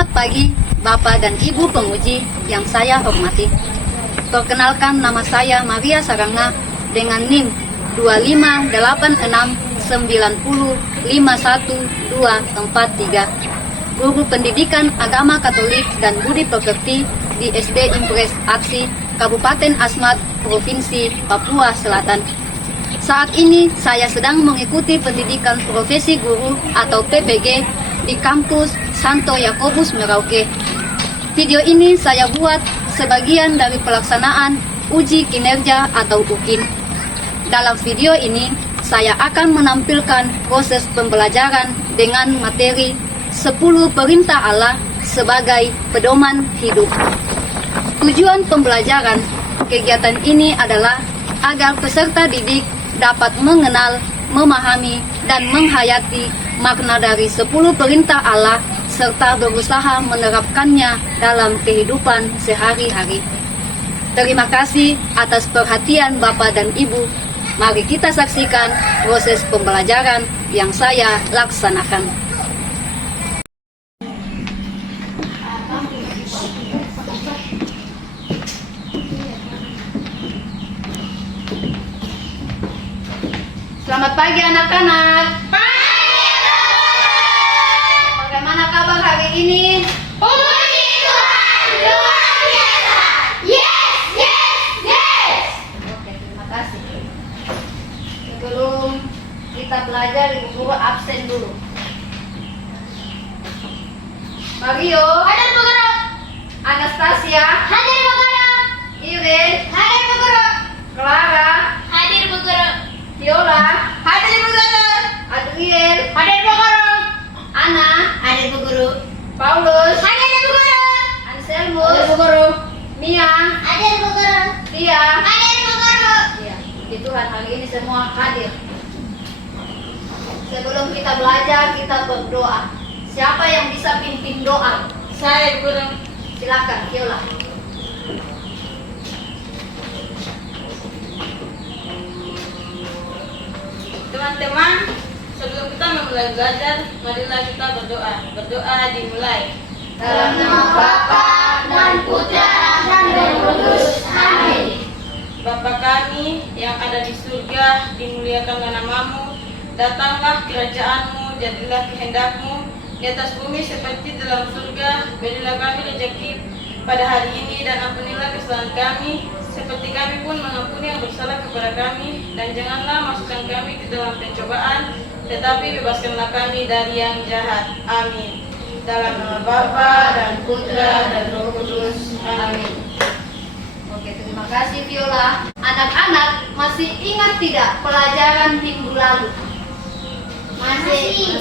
Selamat pagi, Bapak dan Ibu penguji yang saya hormati. Perkenalkan, nama saya Maria Saranga dengan NIM 25890505123, guru pendidikan agama Katolik dan budi pekerti di SD Impres Aksi, Kabupaten Asmat, Provinsi Papua Selatan. Saat ini saya sedang mengikuti pendidikan profesi guru atau PPG di kampus Santo Yakobus Merauke. Video ini saya buat sebagian dari pelaksanaan uji kinerja atau UKIN. Dalam video ini saya akan menampilkan proses pembelajaran dengan materi 10 perintah Allah sebagai pedoman hidup. Tujuan pembelajaran kegiatan ini adalah agar peserta didik dapat mengenal, memahami, dan menghayati makna dari 10 perintah Allah serta berusaha menerapkannya dalam kehidupan sehari-hari. Terima kasih atas perhatian Bapak dan Ibu. Mari kita saksikan proses pembelajaran yang saya laksanakan. Selamat pagi anak-anak. Bagaimana kabar hari ini? Puji Tuhan, luar biasa. Yes, yes, yes. Oke, terima kasih. Sebelum kita belajar, Ibu Guru absen dulu. Mario, Hadir Bu Guru. Anastasia, Hadir Bu Guru. Irin, Hadir Bu Guru. Clara, Hadir Bu Guru. Viola, Hadir Bu Guru. Adriel, Hadir Bu Guru. Ana, Hadir Bu Guru. Paulus, Hadir Bu Guru. Anselmus, Guru. Mia, Hadir Bu Guru. Tia. Hadir Bu Guru. Ya, puji Tuhan hari ini semua hadir. Sebelum kita belajar, kita berdoa. Siapa yang bisa pimpin doa? Saya Bu Guru. Silakan, Viola. Teman-teman, sebelum kita memulai belajar, marilah kita berdoa. Berdoa dimulai. Dalam nama Bapa dan Putra dan Roh Kudus. Amin. Bapa kami yang ada di surga, dimuliakanlah namamu. Datanglah kerajaanmu, jadilah kehendakmu di atas bumi seperti dalam surga. Berilah kami rezeki pada hari ini dan ampunilah kesalahan kami, seperti kami pun mengampuni yang bersalah kepada kami, dan janganlah masukkan kami ke dalam pencobaan, tetapi bebaskanlah kami dari yang jahat. Amin. Dalam nama Bapa dan Putra dan Roh Kudus. Amin. Oke, terima kasih Viola. Anak-anak masih ingat tidak pelajaran minggu lalu? Masih.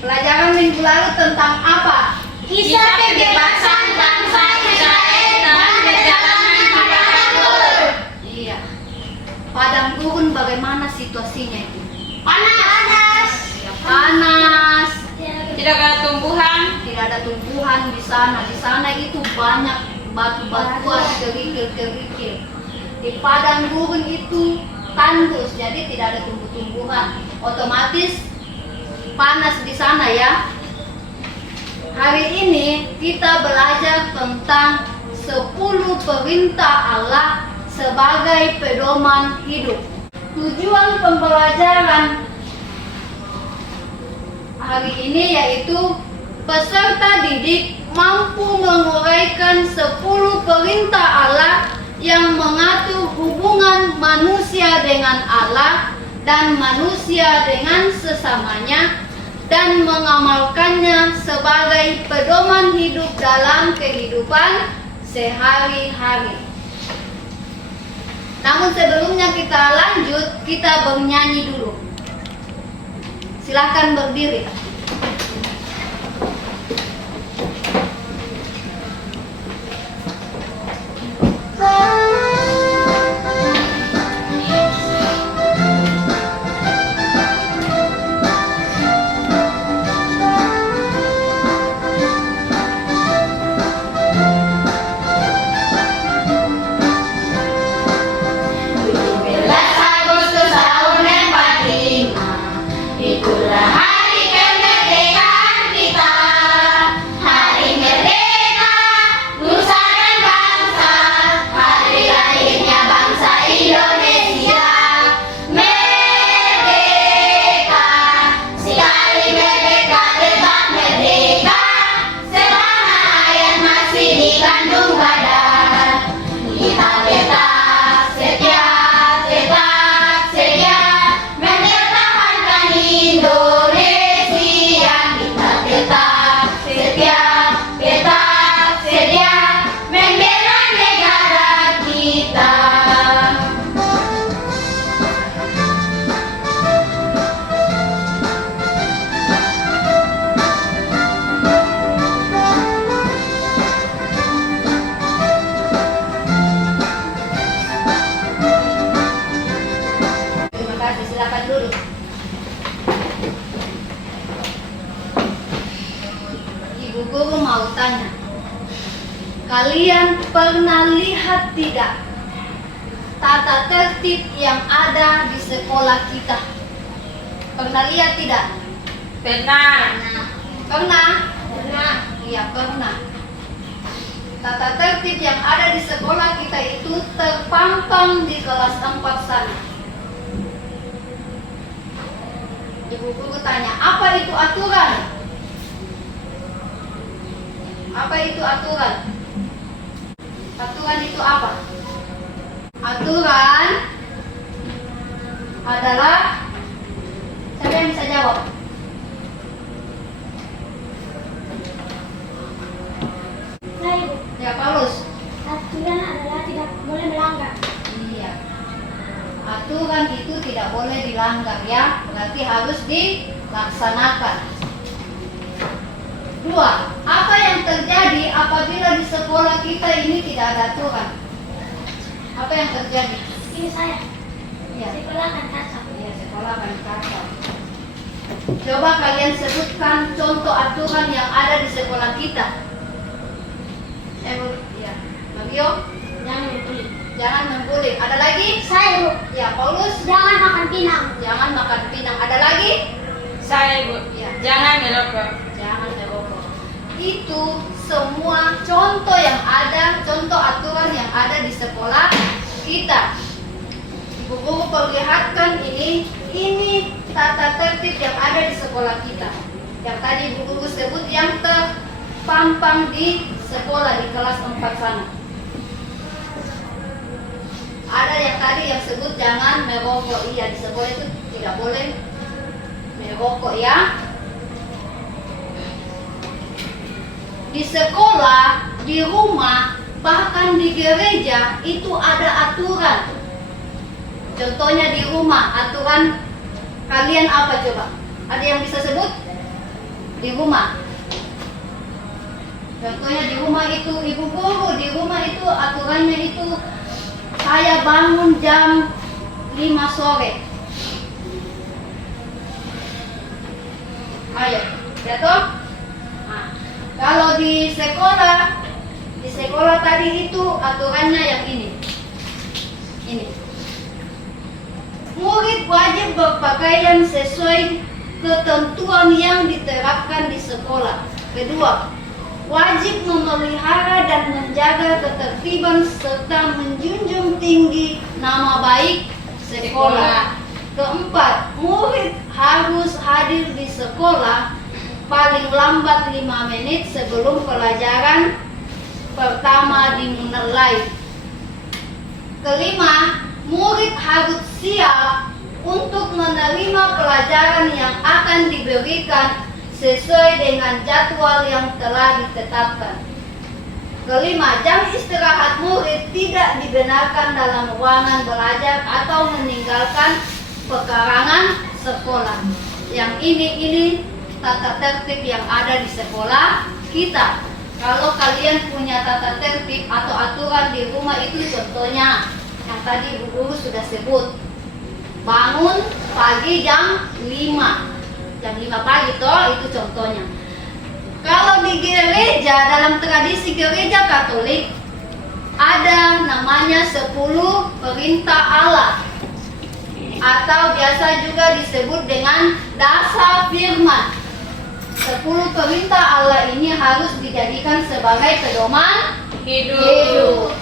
Pelajaran minggu lalu tentang apa? Kisah kebebasan bangsa Israel dan perjalanan di padang gurun. Iya. Padang gurun bagaimana situasinya itu? Panas. Ya, panas. Tidak ada tumbuhan. Tidak ada tumbuhan di sana. Di sana itu banyak batu-batuan, kerikil-kerikil. Di padang gurun itu tandus, jadi tidak ada tumbuh-tumbuhan. Otomatis panas di sana ya. Hari ini kita belajar tentang 10 perintah Allah sebagai pedoman hidup. Tujuan pembelajaran hari ini yaitu peserta didik mampu menguraikan 10 perintah Allah yang mengatur hubungan manusia dengan Allah dan manusia dengan sesamanya, dan mengamalkannya sebagai pedoman hidup dalam kehidupan sehari-hari. Namun sebelumnya kita lanjut, kita bernyanyi dulu. Silakan berdiri. Agustus tahun 45, itulah hari kemerdekaan. kasih, silakan duduk. Ibu guru mau tanya, kalian pernah lihat tidak tata tertib yang ada di sekolah kita? Pernah lihat tidak? Pernah. Pernah? Pernah. Iya, pernah. Tata tertib yang ada di sekolah kita itu terpampang di kelas 4 sana. Ibu guru tanya, apa itu aturan? Apa itu aturan? Aturan itu apa? Aturan adalah, siapa yang bisa jawab? Saya Ibu. Ya, Paulus. Aturan adalah tidak boleh melanggar. Iya. Aturan itu tidak boleh dilanggar ya, berarti harus dilaksanakan. 2. Apa yang terjadi apabila di sekolah kita ini tidak ada aturan? Apa yang terjadi? Ini saya. Iya. Sekolah akan kacau. Iya, sekolah akan kacau. Coba kalian sebutkan contoh aturan yang ada di sekolah kita. Iya. Mario, Jangan membuli. jangan membuli. Ada lagi? Saya Ibu. Ya, Paulus. Jangan makan pinang. Jangan makan pinang. Ada lagi? Saya Ibu. Iya. Jangan merokok. Jangan merokok. Itu semua contoh yang ada, contoh aturan yang ada di sekolah kita. Ibu guru perlihatkan ini tata tertib yang ada di sekolah kita. Yang tadi ibu guru sebut yang terpampang di sekolah di kelas 4 sana. Ada yang tadi yang sebut jangan merokok. Iya, di sekolah itu tidak boleh merokok ya. Di sekolah, di rumah, bahkan di gereja itu ada aturan. Contohnya di rumah, aturan kalian apa coba? Ada yang bisa sebut? Di rumah. Contohnya di rumah itu, ibu guru, di rumah itu aturannya itu saya bangun jam 5 sore. Ayo, ya toh? Nah, kalau di sekolah tadi itu aturannya yang ini. Ini. Murid wajib berpakaian sesuai ketentuan yang diterapkan di sekolah. Kedua, wajib memelihara dan menjaga ketertiban serta menjunjung tinggi nama baik sekolah. Keempat, murid harus hadir di sekolah paling lambat 5 menit sebelum pelajaran pertama dimulai. Kelima, murid harus siap untuk menerima pelajaran yang akan diberikan sesuai dengan jadwal yang telah ditetapkan. Kelima, jam istirahat murid tidak dibenarkan dalam ruangan belajar atau meninggalkan pekarangan sekolah. Yang ini tata tertib yang ada di sekolah kita. Kalau kalian punya tata tertib atau aturan di rumah itu contohnya yang tadi ibu guru sudah sebut. Bangun pagi jam 5. Jam 5 pagi toh, itu contohnya. Kalau di gereja, dalam tradisi gereja Katolik ada namanya 10 perintah Allah, atau biasa juga disebut dengan dasar firman. 10 perintah Allah ini harus dijadikan sebagai pedoman hidup.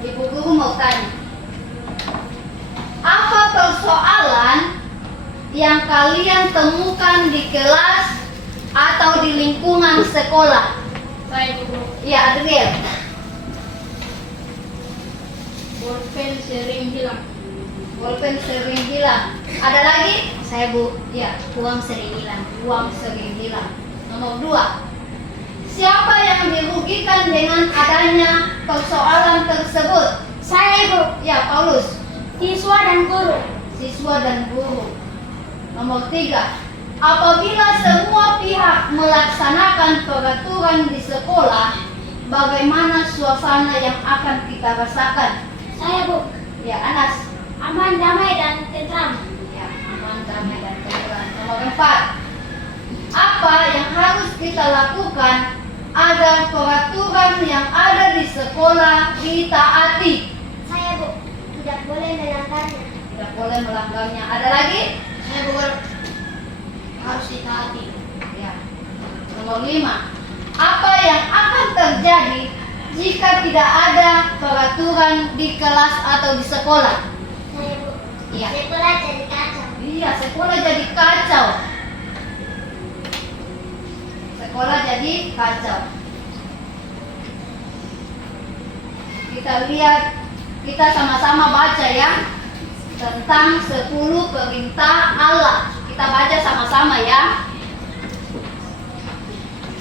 Ibu guru mau tanya, apa persoalan yang kalian temukan di kelas atau di lingkungan sekolah? Saya Ibu. Iya, Adriel. Bolpen sering hilang. Bolpen sering hilang. Ada lagi? Saya Bu. Iya. Uang sering hilang. Uang sering hilang. Nomor 2. Siapa yang dirugikan dengan adanya persoalan tersebut? Saya Ibu. Ya, Paulus. Siswa dan guru. Siswa dan guru. Nomor 3. Apabila semua pihak melaksanakan peraturan di sekolah, bagaimana suasana yang akan kita rasakan? Saya, Bu. Ya, Anas. Aman, damai, dan tentram. Ya, aman, damai, dan tentram. Nomor 4. Apa yang harus kita lakukan agar peraturan yang ada di sekolah ditaati? Saya, Bu. Tidak boleh melanggarnya. Tidak boleh melanggarnya. Ada lagi? Saya, Bu. Harus ditaati. Ya. Nomor 5. Apa yang akan terjadi jika tidak ada peraturan di kelas atau di sekolah? Saya, Bu. Iya. Sekolah jadi kacau. Iya, sekolah jadi kacau. Sekolah jadi kacau. Kita lihat, kita sama-sama baca ya tentang 10 perintah Allah. Kita baca sama-sama ya.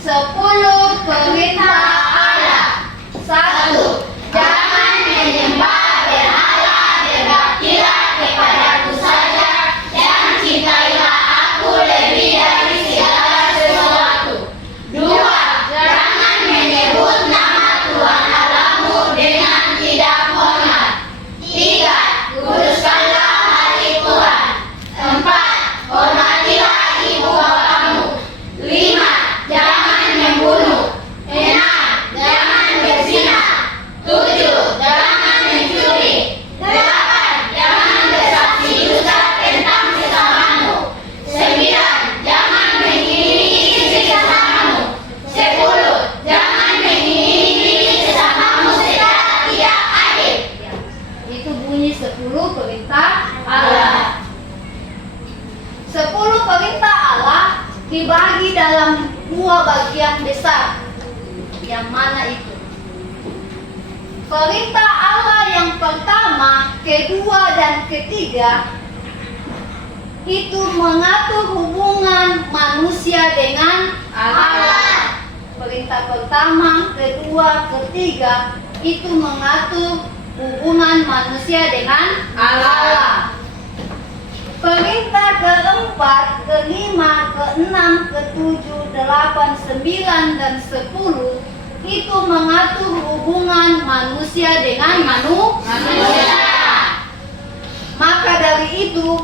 10 perintah Allah. 1. Jangan menyembah berhala, berbaktilah kepadaku saja, dan cintailah aku lebih dari segala sesuatu. 2. Jangan menyebut nama Tuhan Allahmu dengan tidak hormat. 3. Kuduskanlah hari Tuhan. 4. Hormatilah ibu bapakmu. 5. Jangan membunuh. 6. Jangan berzina. 7. Jangan mencuri. 8. Jangan bersaksi dusta tentang sesamamu. 9. Jangan mengingini sesamamu. 10. Jangan mengingini sesamamu secara tidak adil. Itu bunyi 10 perintah Allah. 10 perintah Allah dibagi dalam 2 bagian besar. Yang mana itu? Perintah Allah yang pertama, kedua, dan ketiga itu mengatur hubungan manusia dengan Allah. Perintah pertama, kedua, ketiga itu mengatur hubungan manusia dengan Allah. Perintah keempat, kelima, keenam, ketujuh, 8, 9, dan 10 itu mengatur hubungan manusia dengan manusia. Maka dari itu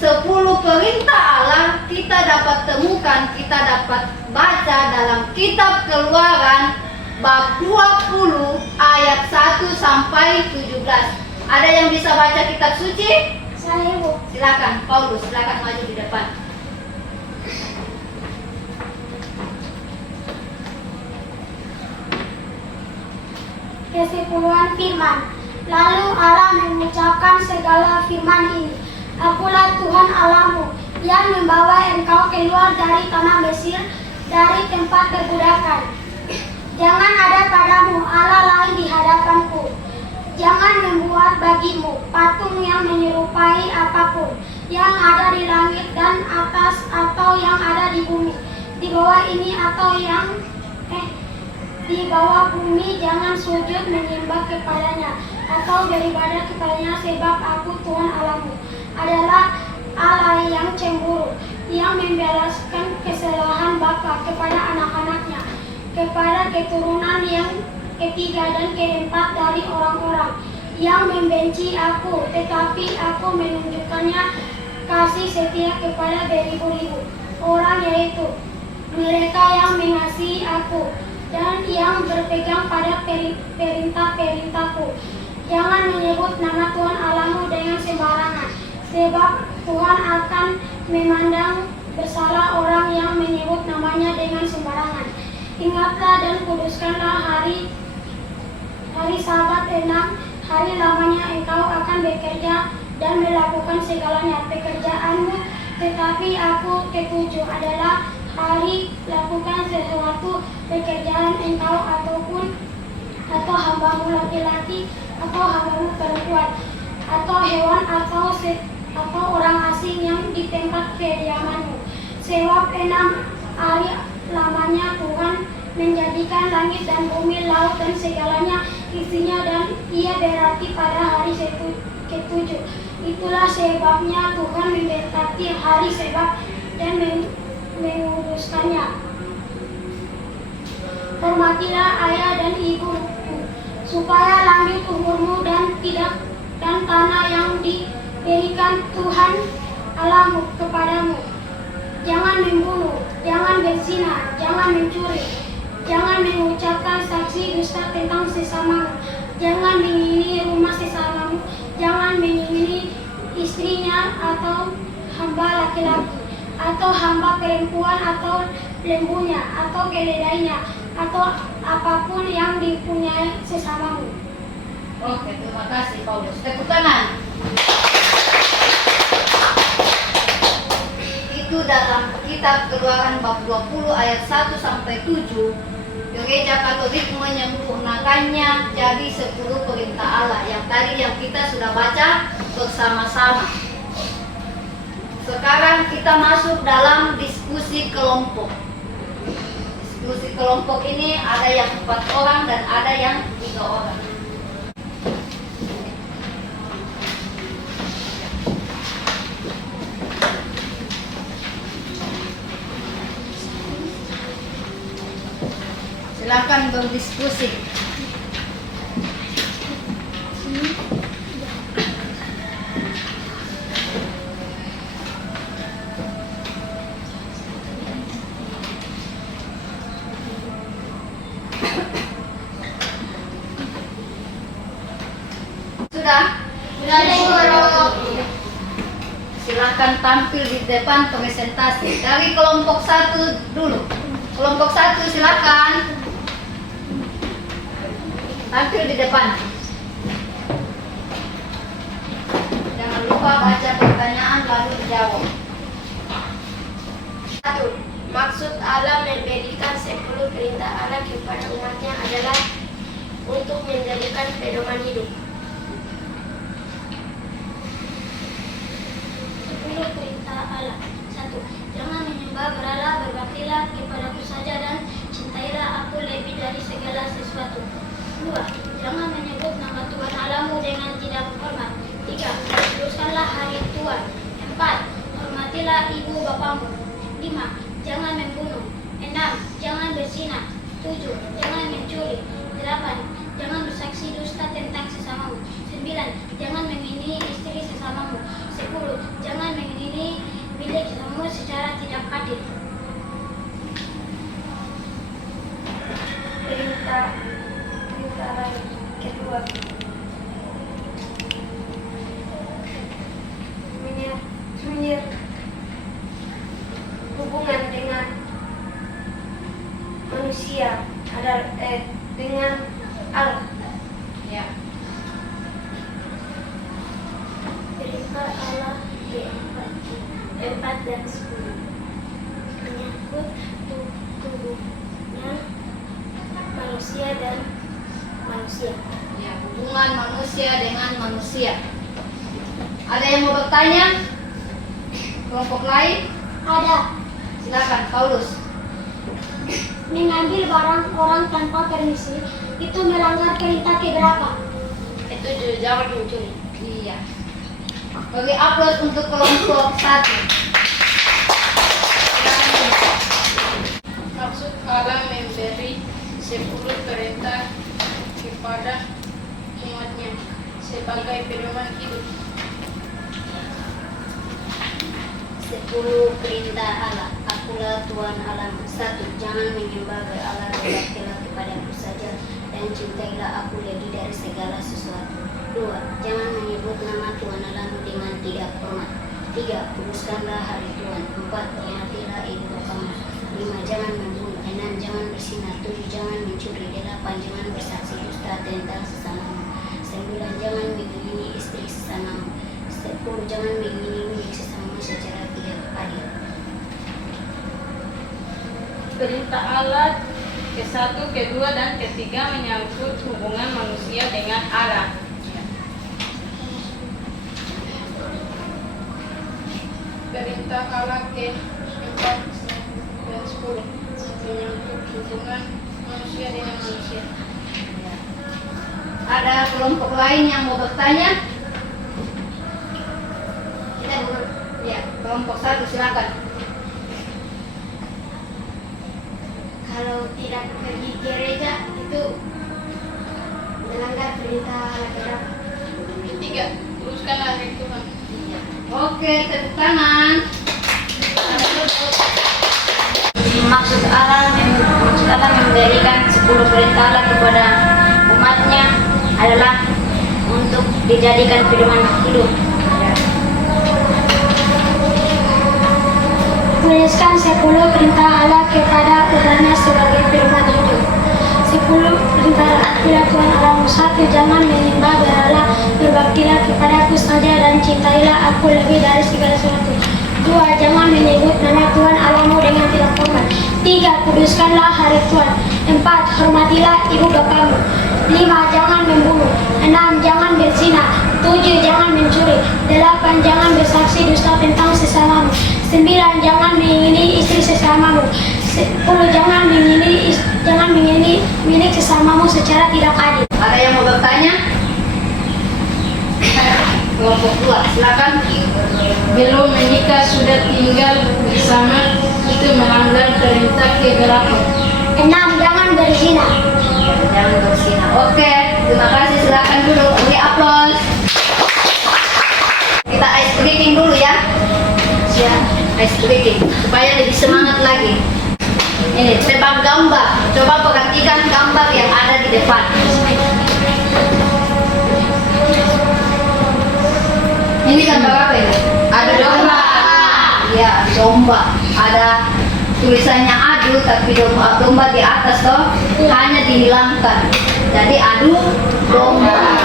10 perintah Allah kita dapat temukan, kita dapat baca dalam kitab Keluaran bab 20 ayat 1 sampai 17. Ada yang bisa baca kitab suci? Saya, Bu. Silakan, Paulus, silakan maju di depan. Kesimpulan firman. Lalu Allah mengucapkan segala firman ini. Akulah Tuhan Allahmu yang membawa engkau keluar dari tanah Mesir, dari tempat perbudakan. Jangan ada padamu Allah lain di hadapanku. Jangan membuat bagimu patung yang menyerupai apapun yang ada di langit dan atas atau yang ada di bumi, di bawah ini atau yang di bawah bumi. Jangan sujud menyembah kepadanya atau beribadah kepadanya, sebab aku Tuhan Allahmu adalah Allah yang cemburu, yang membalaskan kesalahan bapa kepada anak-anaknya, kepada keturunan yang ketiga dan keempat dari orang-orang yang membenci aku, tetapi aku menunjukkannya kasih setia kepada beribu-ribu orang, yaitu mereka yang mengasihi aku dan yang berpegang pada perintah-perintahku. Jangan menyebut nama Tuhan Allahmu dengan sembarangan, sebab Tuhan akan memandang bersalah orang yang menyebut namanya dengan sembarangan. Ingatlah dan kuduskanlah hari Sabat 6 hari lamanya engkau akan bekerja dan melakukan segalanya pekerjaanmu, tetapi aku ketujuh adalah hari lakukan sesuatu pekerjaan engkau atau hambamu laki-laki atau hambamu perempuan atau hewan atau orang asing yang di tempat kediamanmu. Sebab 6 hari lamanya Tuhan menjadikan langit dan bumi, laut dan segalanya isinya, dan ia berarti pada hari ketujuh. Itulah sebabnya Tuhan memberkati hari Sabat dan menguduskannya. Hormatilah ayah dan ibumu, supaya lanjut umurmu dan tanah yang diberikan Tuhan Allahmu kepadamu. Jangan membunuh, jangan berzina, jangan mencuri, jangan mengucapkan saksi dusta tentang sesamamu, jangan mengingini rumah sesamamu, jangan mengingini istrinya atau hamba laki-laki, atau hamba perempuan, atau lembunya, atau keledainya, atau apapun yang dipunyai sesamamu. Oke, terima kasih Paulus. Tepuk tangan. Itu dalam kitab Keluaran bab 20 ayat 1 sampai 7. Gereja Katolik menyempurnakannya jadi 10 perintah Allah yang tadi yang kita sudah baca bersama-sama. Sekarang kita masuk dalam diskusi kelompok. Diskusi kelompok ini ada yang 4 orang dan ada yang 3 orang. Silakan berdiskusi. Sudah? Silakan tampil di depan presentasi. Dari kelompok 1 dulu. Kelompok 1 silakan. Tampil di depan. Jangan lupa baca pertanyaan lalu jawab. 1. Maksud Allah memberikan 10 perintah Allah kepada umatnya adalah untuk menjadikan pedoman hidup. 10 perintah Allah. 1. Jangan menyembah berhala, berbaktilah kepadaku saja dan cintailah aku lebih dari segala sesuatu. 2. Jangan menyebut nama Tuhan Allahmu dengan tidak hormat. 3. Kuduskanlah hari Tuhan. 4. Hormatilah ibu bapamu. 5. Jangan membunuh. 6. Jangan berzina. 7. Jangan mencuri. 8. Jangan bersaksi dusta tentang sesamamu. 9. Jangan mengingini istri sesamamu. 10. Jangan mengingini milik sesamamu secara tidak adil. Perintah kedua, hubungan dengan manusia adalah dengan Allah. Ya. Perintah Allah keempat dan 10 menyangkut tubuhnya manusia dan manusia. Ya, hubungan manusia dengan manusia. Ada yang mau bertanya? Kelompok lain? Ada. Silakan, Paulus. Mengambil barang orang tanpa permisi itu melanggar perintah keberapa? Itu jangan mencuri. Iya. Beri aplaus untuk kelompok 1. Maksud Allah memberi 10 perintah kepada umatnya sebagai pedoman hidup. 10 perintah Allah. Akulah Tuhan Allahmu. 1. Jangan menyembah berhala, berbaktilah kepadaku saja dan cintailah aku lebih dari segala sesuatu. 2. Jangan menyebut nama Tuhan Allahmu dengan tidak hormat. 3. Kuduskanlah hari Tuhan. 4. Hormatilah ibu bapamu. 5. Jangan membunuh. 6. Jangan berzina. 7. Jangan mencuri. 8. Jangan bersaksi dusta tentang sesamamu. 9. Jangan mengingini istri sesamamu. 10. Jangan mengingini milik sesamamu secara tidak adil. Perintah Allah ke-1, ke-2, dan ke-3 menyangkut hubungan manusia dengan Allah. Perintah Allah ke-4 dan 10 menyangkut hubungan manusia dengan manusia. Ada kelompok lain yang mau bertanya? Kita ya, kelompok 1 silakan. Kalau tidak pergi gereja itu melanggar perintah agama. Ketiga, teruskanlah hari Tuhan. Oke, tepuk tangan. Maksud Allah memberikan 10 perintah Allah kepada umatnya adalah untuk dijadikan pedoman hidup. Tuliskan 10 perintah Allah kepada umatnya sebagai pedoman hidup. 10 perintah adalah Tuhan Allahmu. 1. Jangan menyembah berhala, berbaktilah kepadaku saja dan cintailah aku lebih dari segala sesuatu. 2. Jangan menyebut nama Tuhan Allahmu dengan tidak hormat. 3. Kuduskanlah hari Tuhan. 4. Hormatilah ibu bapamu. 5. Jangan membunuh. 6. Jangan berzina. 7. Jangan mencuri. 8. Jangan bersaksi dusta tentang sesamamu. 9. Jangan mengingini istri sesamamu. 10. Jangan mengingini milik sesamamu secara tidak adil. Ada yang mau bertanya? Kelompok 2, silakan. Belum menikah sudah tinggal bersama itu melanggar perintah keberapa? 6. Jangan berzina. Jangan berzina. Oke, terima kasih. Silakan dulu. Beri aplaus. Kita ice breaking dulu ya. Ya, ice breaking supaya lebih semangat lagi. Ini tebak gambar. Coba perhatikan gambar yang ada di depan. Ini gambar apa ini? Ada domba. Ya, domba. Ada tulisannya adu, tapi domba di atas toh hanya dihilangkan. Jadi adu domba.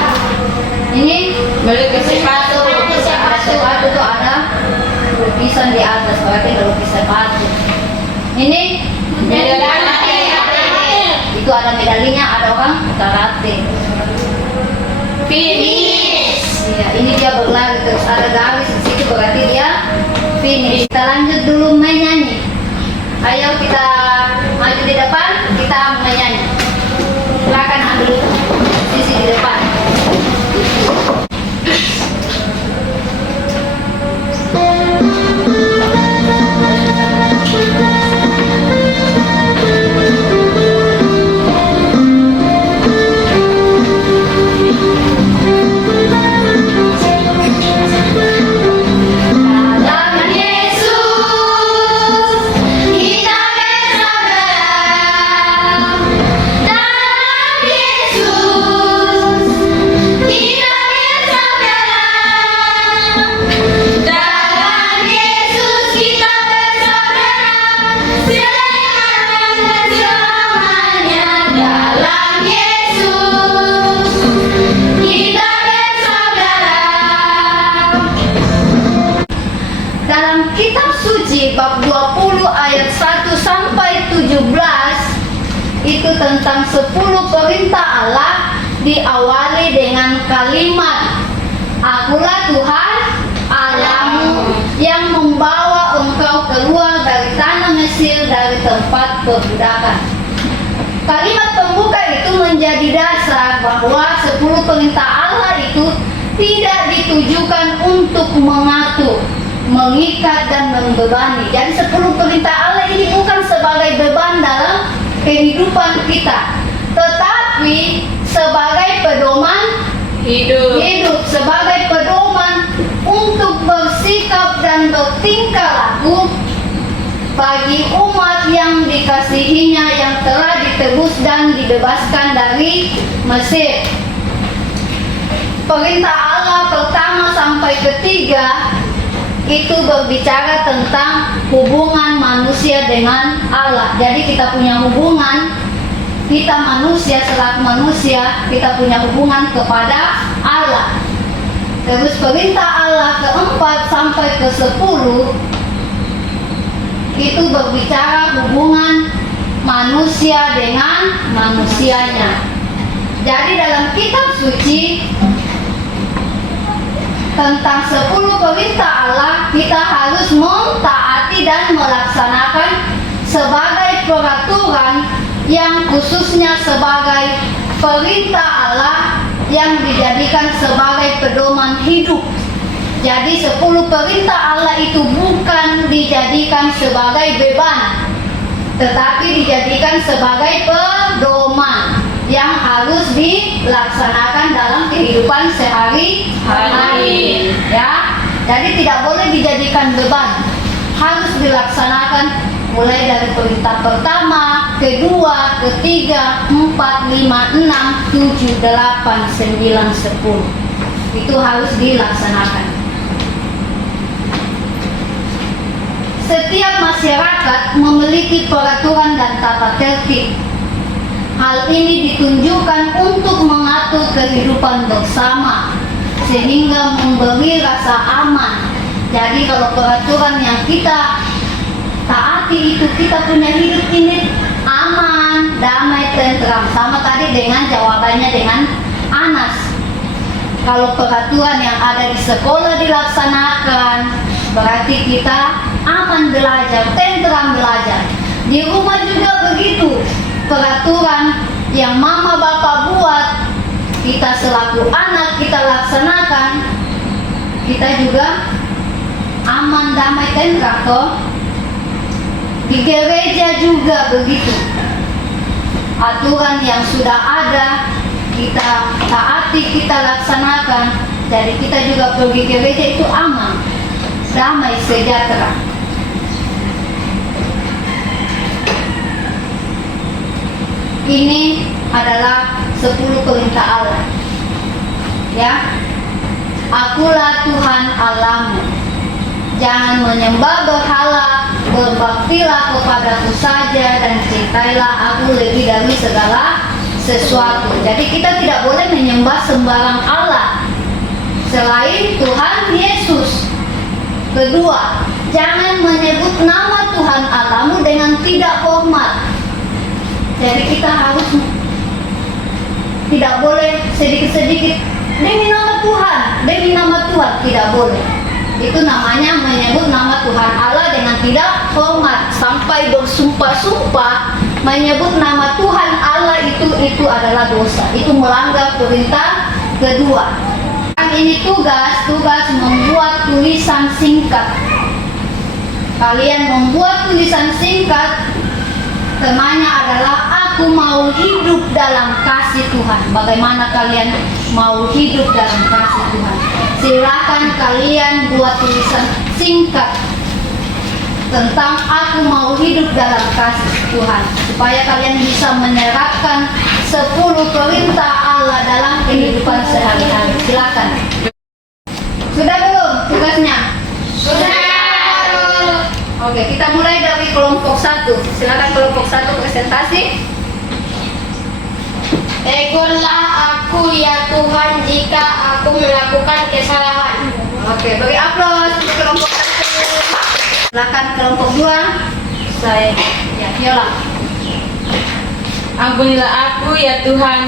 Ini Balik ke sepatu. adu tuh ada lukisan di atas, berarti ada lukisan batu. Ini Medali. itu ada medalinya, ada orang karate. Finish. Iya, ini dia berlari terus ada garis di situ, berarti dia finish. Kita lanjut dulu menyanyi. Ayo kita maju di depan, kita menyanyi. Silakan ambil sisi di depan. Dalam Yesus kita bersaudara. Dalam Yesus kita bersaudara. Dalam Yesus kita bersaudara. Selamanya dan selamanya. Dalam Yesus kita bersaudara. Dalam kitab suci bab 20 ayat 1 sampai 17 itu tentang 10 perintah Allah diawali dengan kalimat Akulah Tuhan Allahmu yang membawa engkau keluar dari tanah Mesir dari tempat perbudakan. Kalimat pembuka itu menjadi dasar bahwa 10 perintah Allah itu tidak ditujukan untuk mengatur, mengikat dan membebani. Jadi 10 perintah Allah ini bukan sebagai beban dalam kehidupan kita, tetapi sebagai pedoman hidup, sebagai pedoman untuk bersikap dan bertingkah laku bagi umat yang dikasihinya yang telah ditebus dan dibebaskan dari Mesir. Perintah Allah pertama sampai ketiga itu berbicara tentang hubungan manusia dengan Allah. Jadi kita punya hubungan, kita manusia selaku manusia, kita punya hubungan kepada Allah. Terus perintah Allah keempat sampai ke-10 itu berbicara hubungan manusia dengan manusianya. Jadi dalam kitab suci tentang 10 perintah Allah kita harus mentaati dan melaksanakan sebagai peraturan yang khususnya sebagai perintah Allah yang dijadikan sebagai pedoman hidup. Jadi 10 perintah Allah itu bukan dijadikan sebagai beban, tetapi dijadikan sebagai pedoman yang harus dilaksanakan dalam kehidupan sehari-hari. Ya, jadi tidak boleh dijadikan beban, harus dilaksanakan mulai dari perintah pertama, kedua, ketiga, 4, 5, 6, 7, 8, 9, 10. Itu harus dilaksanakan. Setiap masyarakat memiliki peraturan dan tata tertib. Hal ini ditunjukkan untuk mengatur kehidupan bersama sehingga memberi rasa aman. Jadi kalau peraturan yang kita taati itu, kita punya hidup ini aman, damai, tentram. Sama tadi dengan jawabannya dengan Anas. Kalau peraturan yang ada di sekolah dilaksanakan, berarti kita aman belajar, tentram belajar. Di rumah juga begitu. Peraturan yang mama bapak buat, kita selaku anak kita laksanakan, kita juga aman, damai, tentram toh. Di gereja juga begitu. Aturan yang sudah ada kita taati, kita laksanakan. Jadi kita juga pergi gereja itu aman, damai, sejahtera. Ini adalah 10 perintah Allah. Ya. Akulah Tuhan Allahmu. Jangan menyembah berhala, berbaktilah kepadaku saja dan cintailah aku lebih dari segala sesuatu. Jadi kita tidak boleh menyembah sembarang Allah selain Tuhan Yesus. Kedua, jangan menyebut nama Tuhan Allahmu dengan tidak hormat. Jadi kita harus tidak boleh sedikit-sedikit demi nama Tuhan, demi nama Tuhan, tidak boleh. Itu namanya menyebut nama Tuhan Allah dengan tidak hormat, sampai bersumpah-sumpah menyebut nama Tuhan Allah itu adalah dosa. Itu melanggar perintah kedua. Ini tugas membuat tulisan singkat. Kalian membuat tulisan singkat, temanya adalah aku mau hidup dalam kasih Tuhan. Bagaimana kalian mau hidup dalam kasih Tuhan? Silakan kalian buat tulisan singkat tentang aku mau hidup dalam kasih Tuhan, supaya kalian bisa menerapkan 10 perintah Allah dalam kehidupan sehari-hari. Silakan. Sudah belum tugasnya? Sudah. Oke, kita mulai dari kelompok 1. Silakan kelompok 1 presentasi. Tegurlah aku ya Tuhan jika aku melakukan kesalahan. Oke, beri aplaus untuk kelompok 1. Silakan kelompok 2. Saya ya Viola. Ampunilah aku ya Tuhan.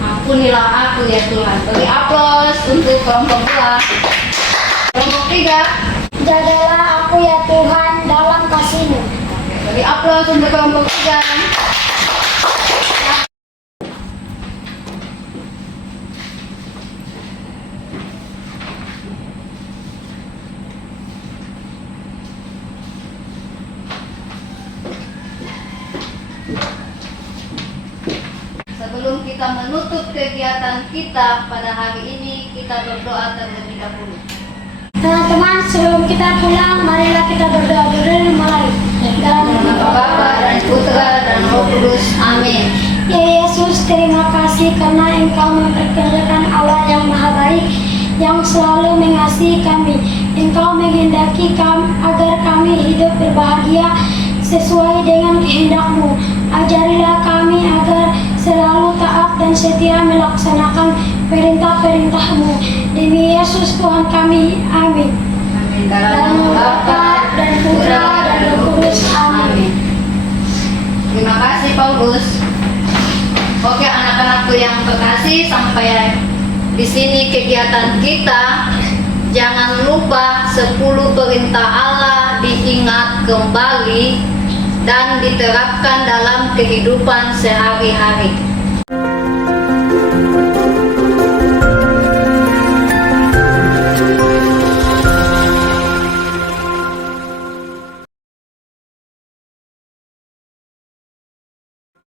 Ampunilah aku ya Tuhan. Beri aplaus untuk kelompok 2. Kelompok 3. Jagalah aku ya Tuhan dalam kasih-Mu. Oke, beri aplaus untuk kelompok 3. Sebelum kita menutup kegiatan kita pada hari ini, kita berdoa terlebih dahulu. Teman-teman, sebelum kita pulang, marilah kita berdoa dulu mulai. Dalam nama Bapa dan Putra dan Roh Kudus. Amin. Ya Yesus, terima kasih karena Engkau memperkenalkan Allah yang maha baik, yang selalu mengasihi kami. Engkau menghendaki kami agar kami hidup berbahagia sesuai dengan kehendak-Mu. Ajarilah kami agar selalu taat dan setia melaksanakan perintah-perintah-Mu. Demi Yesus Tuhan kami. Amin. Amin. Dalam nama Bapa dan Putra dan Roh Kudus. Amin. Terima kasih Paulus. Oke anak-anakku yang terkasih, sampai di sini kegiatan kita. Jangan lupa 10 perintah Allah diingat kembali dan diterapkan dalam kehidupan sehari-hari.